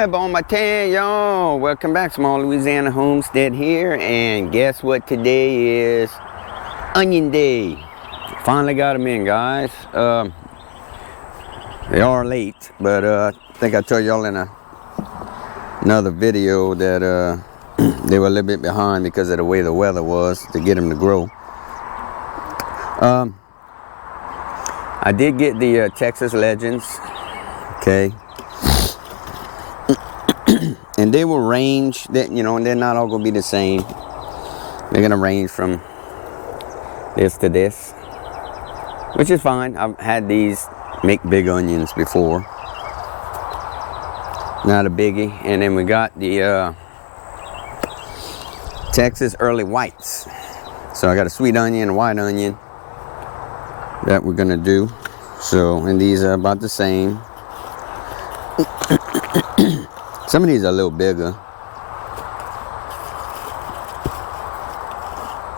subscribe on my channel. Welcome back, Small Louisiana Homestead here. And guess what today is? Onion Day. Finally got them in, guys. They are late, but I think I told y'all in another video that they were a little bit behind because of the way the weather was to get them to grow. I did get the Texas Legends, okay, and they will range. That and they're not all gonna be the same. They're gonna range from this to this, which is fine. I've had these make big onions before. Not a biggie. And then we got the Texas Early Whites. So I got a sweet onion and a white onion that we're gonna do. So, and these are about the same. Some of these are a little bigger,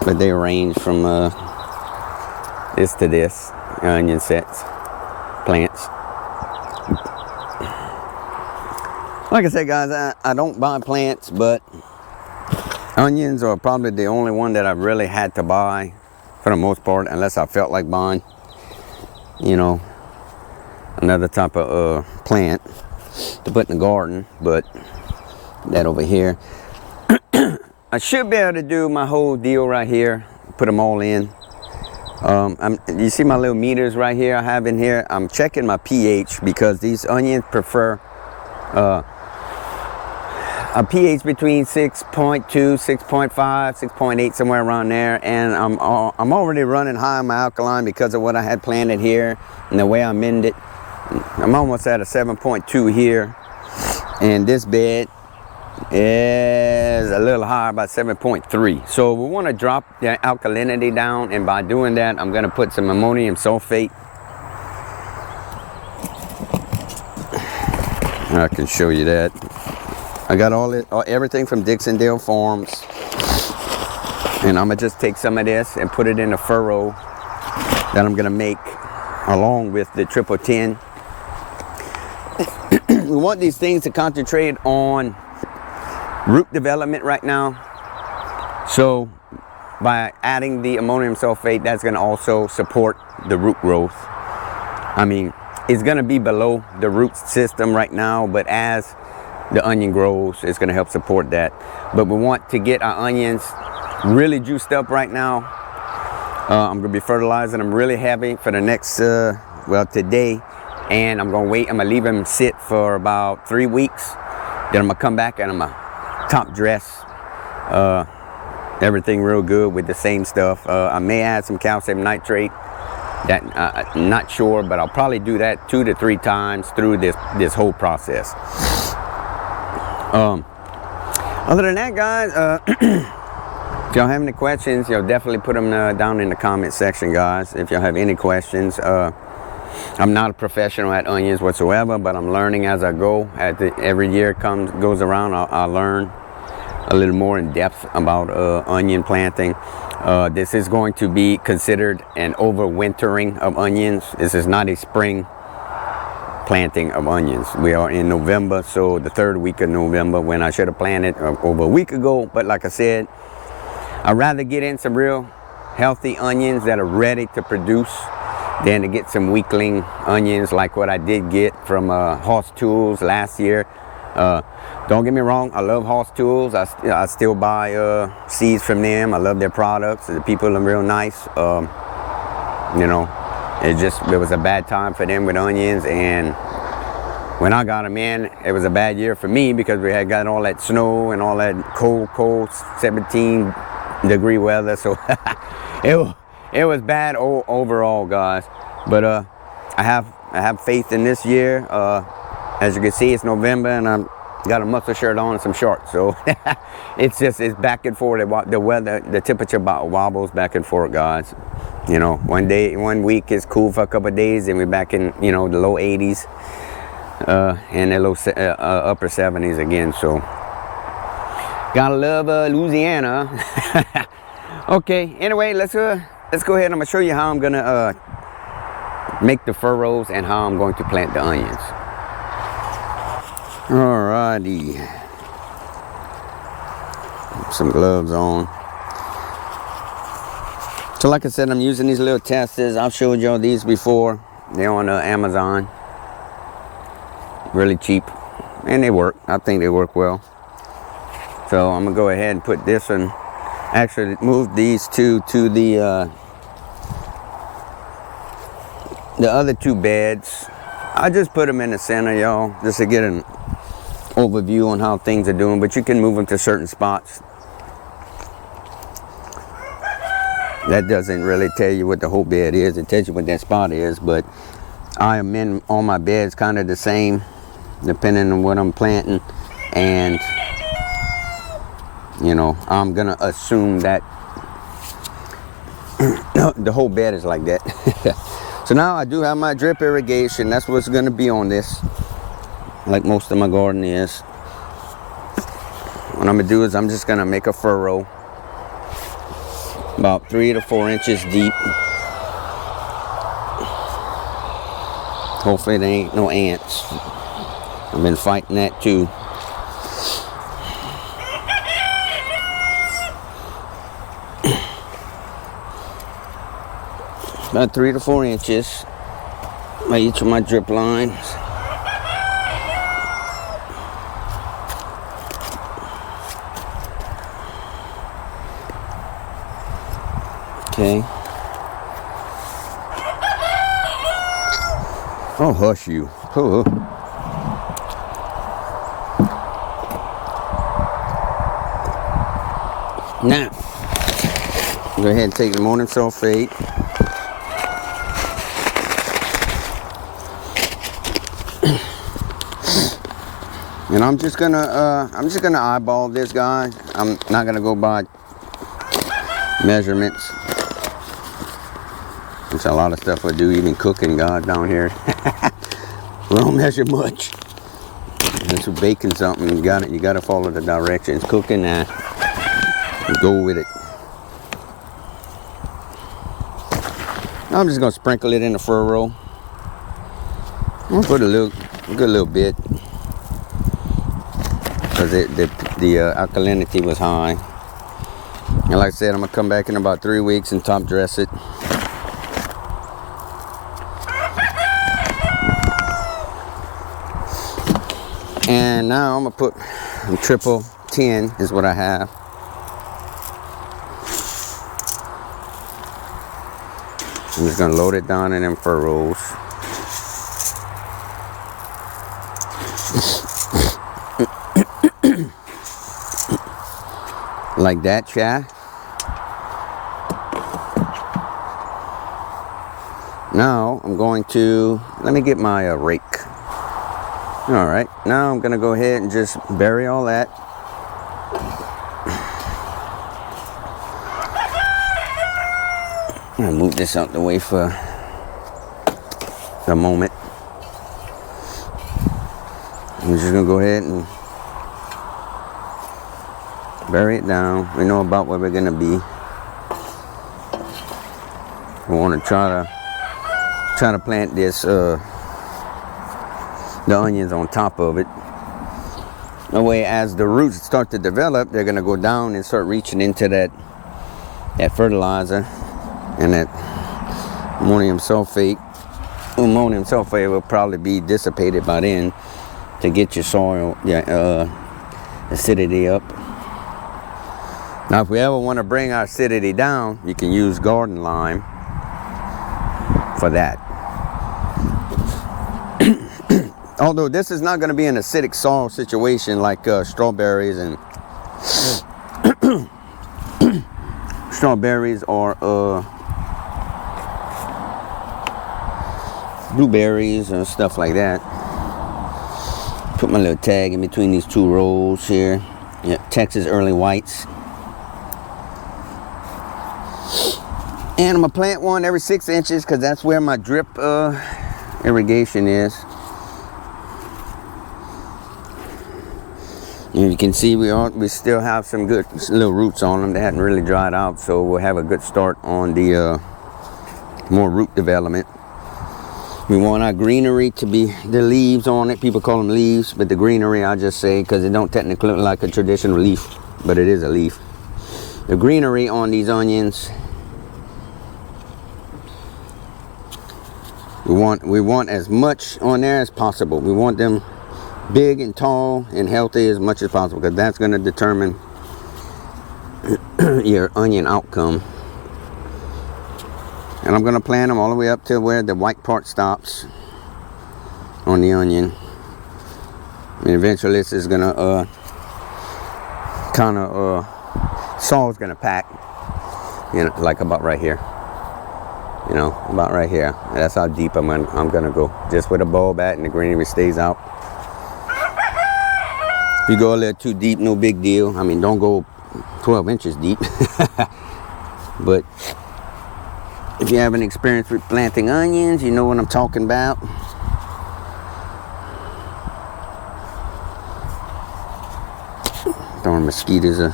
but they range from this to this, onion sets, plants. Like I said, guys, I don't buy plants, but onions are probably the only one that I really had to buy for the most part, unless I felt like buying, another type of plant to put in the garden. But that over here, I should be able to do my whole deal right here, put them all in. You see my little meters right here I have in here. I'm checking my pH because these onions prefer a pH between 6.2, 6.5, 6.8, somewhere around there. And I'm already running high on my alkaline because of what I had planted here and the way I mended. I'm almost at a 7.2 here, and this bed is a little higher, about 7.3. So we want to drop the alkalinity down, and by doing that, I'm going to put some ammonium sulfate. I can show you that. I got everything from Dixondale Farms, and I'm gonna just take some of this and put it in a furrow that I'm gonna make along with the 1010. We want these things to concentrate on root development right now. So by adding the ammonium sulfate, that's gonna also support the root growth. I mean, it's gonna be below the root system right now, but as the onion grows, it's going to help support that. But we want to get our onions really juiced up right now. I'm going to be fertilizing them really heavy for the next, today. And I'm going to wait. I'm going to leave them sit for about 3 weeks. Then I'm going to come back and I'm going to top dress everything real good with the same stuff. I may add some calcium nitrate. That I'm not sure, but I'll probably do that 2 to 3 times through this whole process. Other than that, guys, if y'all have any questions, definitely put them down in the comment section, guys. If y'all have any questions, I'm not a professional at onions whatsoever, but I'm learning as I go. Every year goes around, I'll learn a little more in depth about onion planting. This is going to be considered an overwintering of onions. This is not a spring planting of onions. We are in November, so the 3rd week of November, when I should have planted over a week ago. But like I said, I'd rather get in some real healthy onions that are ready to produce than to get some weakling onions like what I did get from Hoss Tools last year. Don't get me wrong, I love Hoss Tools. I still buy seeds from them. I love their products. The people are real nice. It was a bad time for them with onions, and when I got them in, it was a bad year for me because we had got all that snow and all that cold 17-degree weather. So it was bad overall, guys. But I have faith in this year. As you can see, it's November, and I've got a muscle shirt on and some shorts. So it's back and forth. The weather, the temperature wobbles back and forth, guys. One week is cool for a couple of days, and we're back in, the low 80s and the low upper 70s again. So, gotta love Louisiana. Okay. Anyway, let's go ahead. I'm gonna show you how I'm gonna make the furrows and how I'm going to plant the onions. Alrighty. Put some gloves on. So like I said, I'm using these little testers. I've showed y'all these before. They're on Amazon. Really cheap. And they work. I think they work well. So I'm gonna go ahead and put this one. Actually, move these two to the other two beds. I just put them in the center, y'all, just to get an overview on how things are doing. But you can move them to certain spots. That doesn't really tell you what the whole bed is. It tells you what that spot is. But I am in all my beds kind of the same, depending on what I'm planting. And you know, I'm gonna assume that the whole bed is like that. So now I do have my drip irrigation. That's what's gonna be on this, like most of my garden is. What I'm gonna do is I'm just gonna make a furrow about 3 to 4 inches deep. Hopefully there ain't no ants. I've been fighting that too. About 3 to 4 inches by each of my drip lines. Okay. Oh, hush you. Oh. Now, go ahead and take the ammonium sulfate. And I'm just gonna eyeball this, guy. I'm not gonna go by measurements. There's a lot of stuff I do, even cooking, God, down here. We don't measure much. Unless you're baking something, you gotta follow the directions. Cooking, go with it. I'm just gonna sprinkle it in the furrow. I'm gonna put a good little bit. Because the alkalinity was high. And like I said, I'm gonna come back in about 3 weeks and top dress it. And now I'm gonna put triple 10 is what I have. I'm just gonna load it down in them furrows. Like that, chat. Now I'm going to, let me get my rake. All right, now I'm gonna go ahead and just bury all that. I'm gonna move this out the way for the moment. I'm just gonna go ahead and bury it down. We know about where we're gonna be. We want to try to plant this the onions on top of it. That way, as the roots start to develop, they're gonna go down and start reaching into that fertilizer and that ammonium sulfate. Ammonium sulfate will probably be dissipated by then to get your soil acidity up. Now, if we ever want to bring our acidity down, you can use garden lime for that. Although this is not going to be an acidic soil situation like strawberries and strawberries or blueberries and stuff like that. Put my little tag in between these two rows here. Yeah, Texas early whites. And I'm gonna plant one every 6 inches because that's where my drip irrigation is. And you can see we still have some good little roots on them. They hadn't really dried out, so we'll have a good start on the more root development. We want our greenery to be the leaves on it. People call them leaves, but the greenery, I just say, because it don't technically look like a traditional leaf, but it is a leaf. The greenery on these onions, we want as much on there as possible. We want them big and tall and healthy as much as possible, because that's going to determine your onion outcome. And I'm going to plant them all the way up to where the white part stops on the onion. And eventually this is going to soil's going to pack, you know, like about right here. You know, about right here. That's how deep I'm going to go. Just with a bulb at, and the greenery stays out. If you go a little too deep, no big deal. I mean, don't go 12 inches deep. But if you have an experience with planting onions, you know what I'm talking about. Darn mosquitoes. I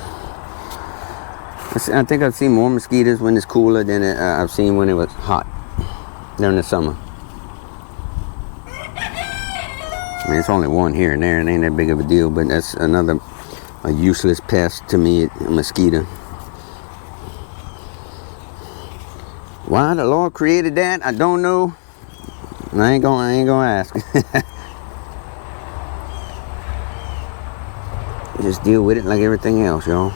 think I've seen more mosquitoes when it's cooler than I've seen when it was hot during the summer. I mean, it's only one here and there. It ain't that big of a deal, but that's a useless pest to me, a mosquito. Why the Lord created that, I don't know. I ain't gonna ask. Just deal with it like everything else, y'all.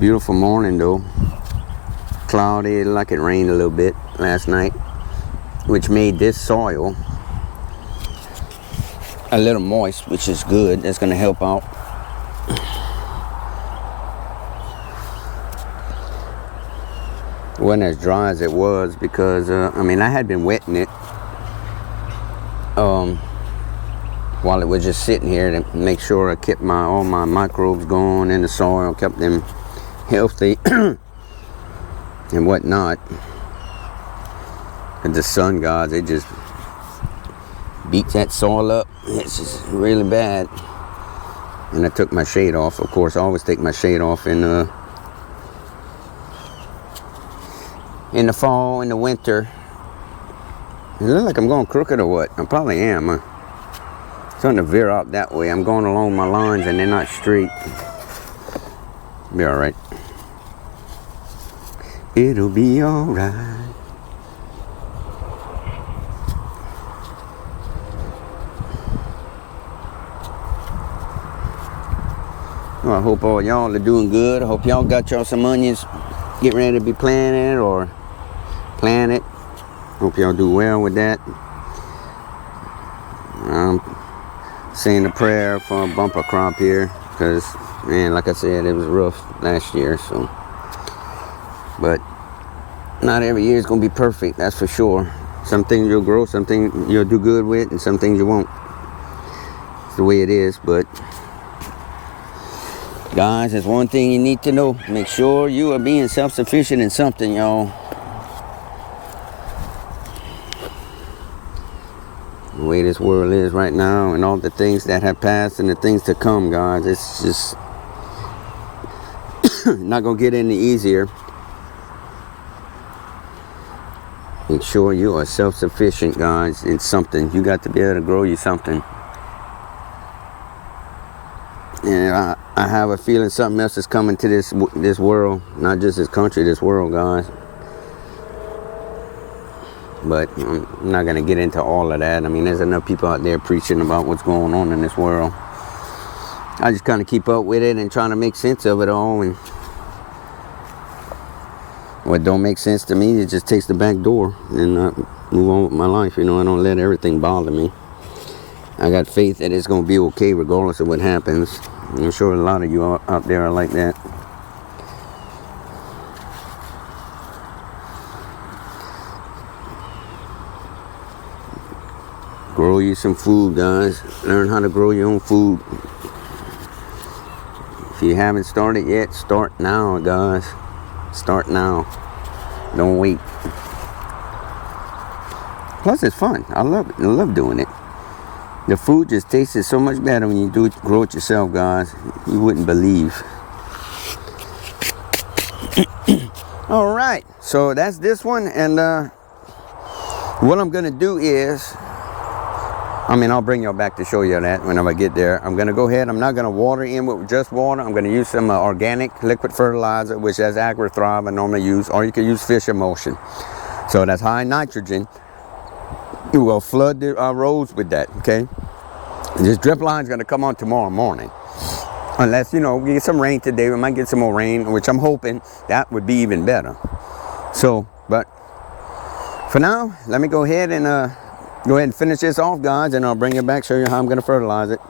Beautiful morning though. Cloudy, like it rained a little bit last night, which made this soil a little moist, which is good. That's going to help out. It wasn't as dry as it was because I mean, I had been wetting it while it was just sitting here to make sure I kept all my microbes going in the soil, kept them healthy and whatnot. And the sun gods, they just beats that soil up. It's just really bad. And I took my shade off. Of course, I always take my shade off in the fall, in the winter. It looks like I'm going crooked or what? I probably am. I'm starting to veer out that way. I'm going along my lines and they're not straight. Be all right. It'll be all right. Well, I hope all y'all are doing good. I hope y'all got y'all some onions getting ready to be planted or planted. Hope y'all do well with that. I'm saying a prayer for a bumper crop here because, man, like I said, it was rough last year. So, but not every year is going to be perfect, that's for sure. Some things you'll grow, some things you'll do good with, and some things you won't. It's the way it is, but guys, there's one thing you need to know. Make sure you are being self-sufficient in something, y'all. The way this world is right now and all the things that have passed and the things to come, guys, it's just not going to get any easier. Make sure you are self-sufficient, guys, in something. You got to be able to grow you something. And I have a feeling something else is coming to this world, not just this country, this world, guys. But I'm not going to get into all of that. I mean, there's enough people out there preaching about what's going on in this world. I just kind of keep up with it and trying to make sense of it all. And what don't make sense to me, it just takes the back door and move on with my life. You know, I don't let everything bother me. I got faith that it's going to be okay regardless of what happens. I'm sure a lot of you out there are like that. Grow you some food, guys. Learn how to grow your own food. If you haven't started yet, start now, guys. Start now. Don't wait. Plus, it's fun. I love it. I love doing it. The food just tasted so much better when you grow it yourself, guys. You wouldn't believe. All right, so that's this one, and what I'm gonna do is, I'll bring y'all back to show you that whenever I get there. I'm gonna go ahead, I'm not gonna water in with just water. I'm gonna use some organic liquid fertilizer, which is AgriThrive I normally use, or you can use fish emulsion. So that's high nitrogen. You will flood the rows with that, okay? This drip line is gonna come on tomorrow morning. Unless, we get some rain today. We might get some more rain, which I'm hoping that would be even better. So, but for now, let me go ahead and finish this off, guys, and I'll bring it back, show you how I'm going to fertilize it.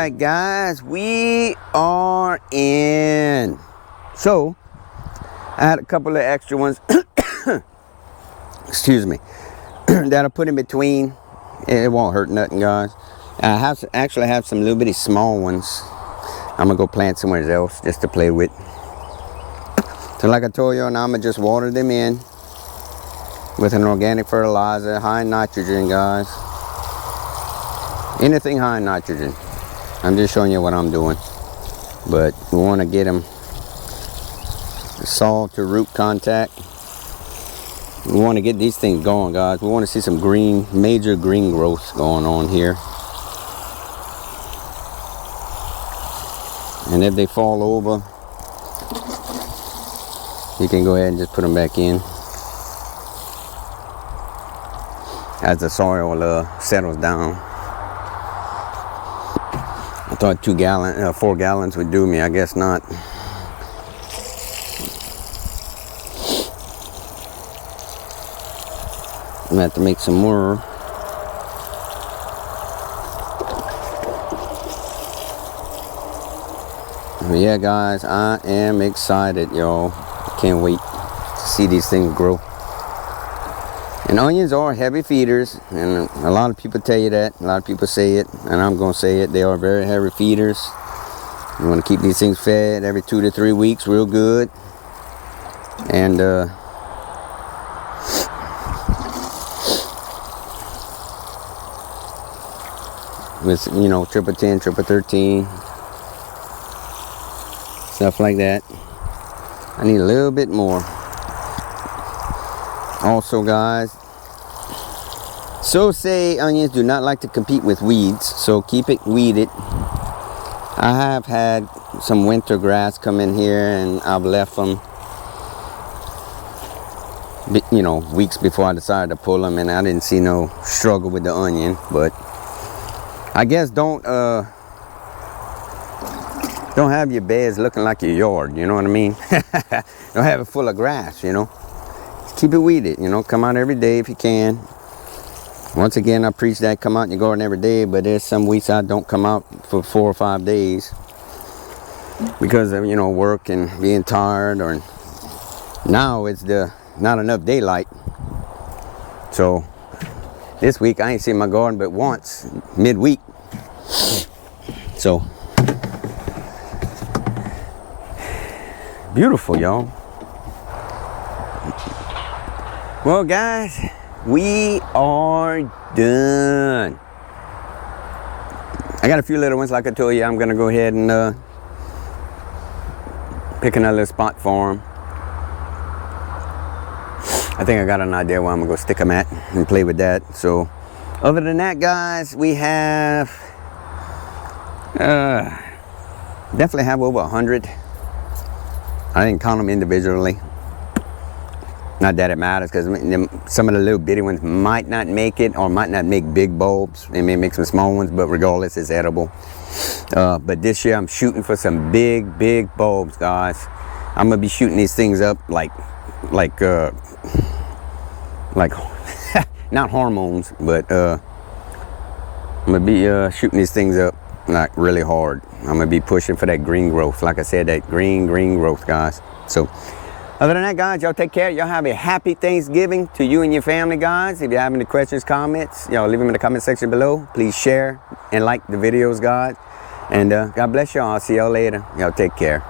right, guys, we are in. So, I had a couple of extra ones, excuse me, that I put in between. It won't hurt nothing, guys. I actually have some little bitty small ones. I'm gonna go plant somewhere else just to play with. So like I told you, now I'm gonna just water them in with an organic fertilizer, high in nitrogen, guys. Anything high in nitrogen. I'm just showing you what I'm doing. But we want to get them soil to root contact. We want to get these things going, guys. We want to see some green, major green growth going on here. And if they fall over, you can go ahead and just put them back in as the soil settles down. I thought 4 gallons would do me. I guess not. I'm gonna have to make some more. But yeah, guys, I am excited, y'all. Can't wait to see these things grow. And onions are heavy feeders, and a lot of people tell you that. A lot of people say it, and I'm gonna say it. They are very heavy feeders. You want to keep these things fed every 2 to 3 weeks, real good. And with, you know, triple 10, triple 13, stuff like that. I need a little bit more. Also, guys, so say onions do not like to compete with weeds, so keep it weeded. I have had some winter grass come in here, and I've left them, you know, weeks before I decided to pull them, and I didn't see no struggle with the onion. But I guess don't have your beds looking like your yard, you know what I mean? Don't have it full of grass, you know. Just keep it weeded, you know. Come out every day if you can. Once again, I preach that come out in your garden every day, but there's some weeks I don't come out for 4 or 5 days because of, you know, work and being tired, or now it's not enough daylight. So this week I ain't seen my garden but once midweek. So beautiful, y'all. Well, guys, we are done. I got a few little ones, like I told you. I'm gonna go ahead and pick another little spot for them. I think I got an idea where I'm gonna go stick them at and play with that. So other than that, guys, we have definitely have over 100. I didn't count them individually. Not that it matters, because some of the little bitty ones might not make it, or might not make big bulbs. They may make some small ones, but regardless, it's edible. But this year I'm shooting for some big bulbs, guys. I'm gonna be shooting these things up like not hormones, but I'm gonna be shooting these things up like really hard. I'm gonna be pushing for that green growth. Like I said, that green growth, guys. So other than that, guys, y'all take care. Y'all have a happy Thanksgiving to you and your family, guys. If you have any questions, comments, y'all leave them in the comment section below. Please share and like the videos, guys. And God bless y'all. I'll see y'all later. Y'all take care.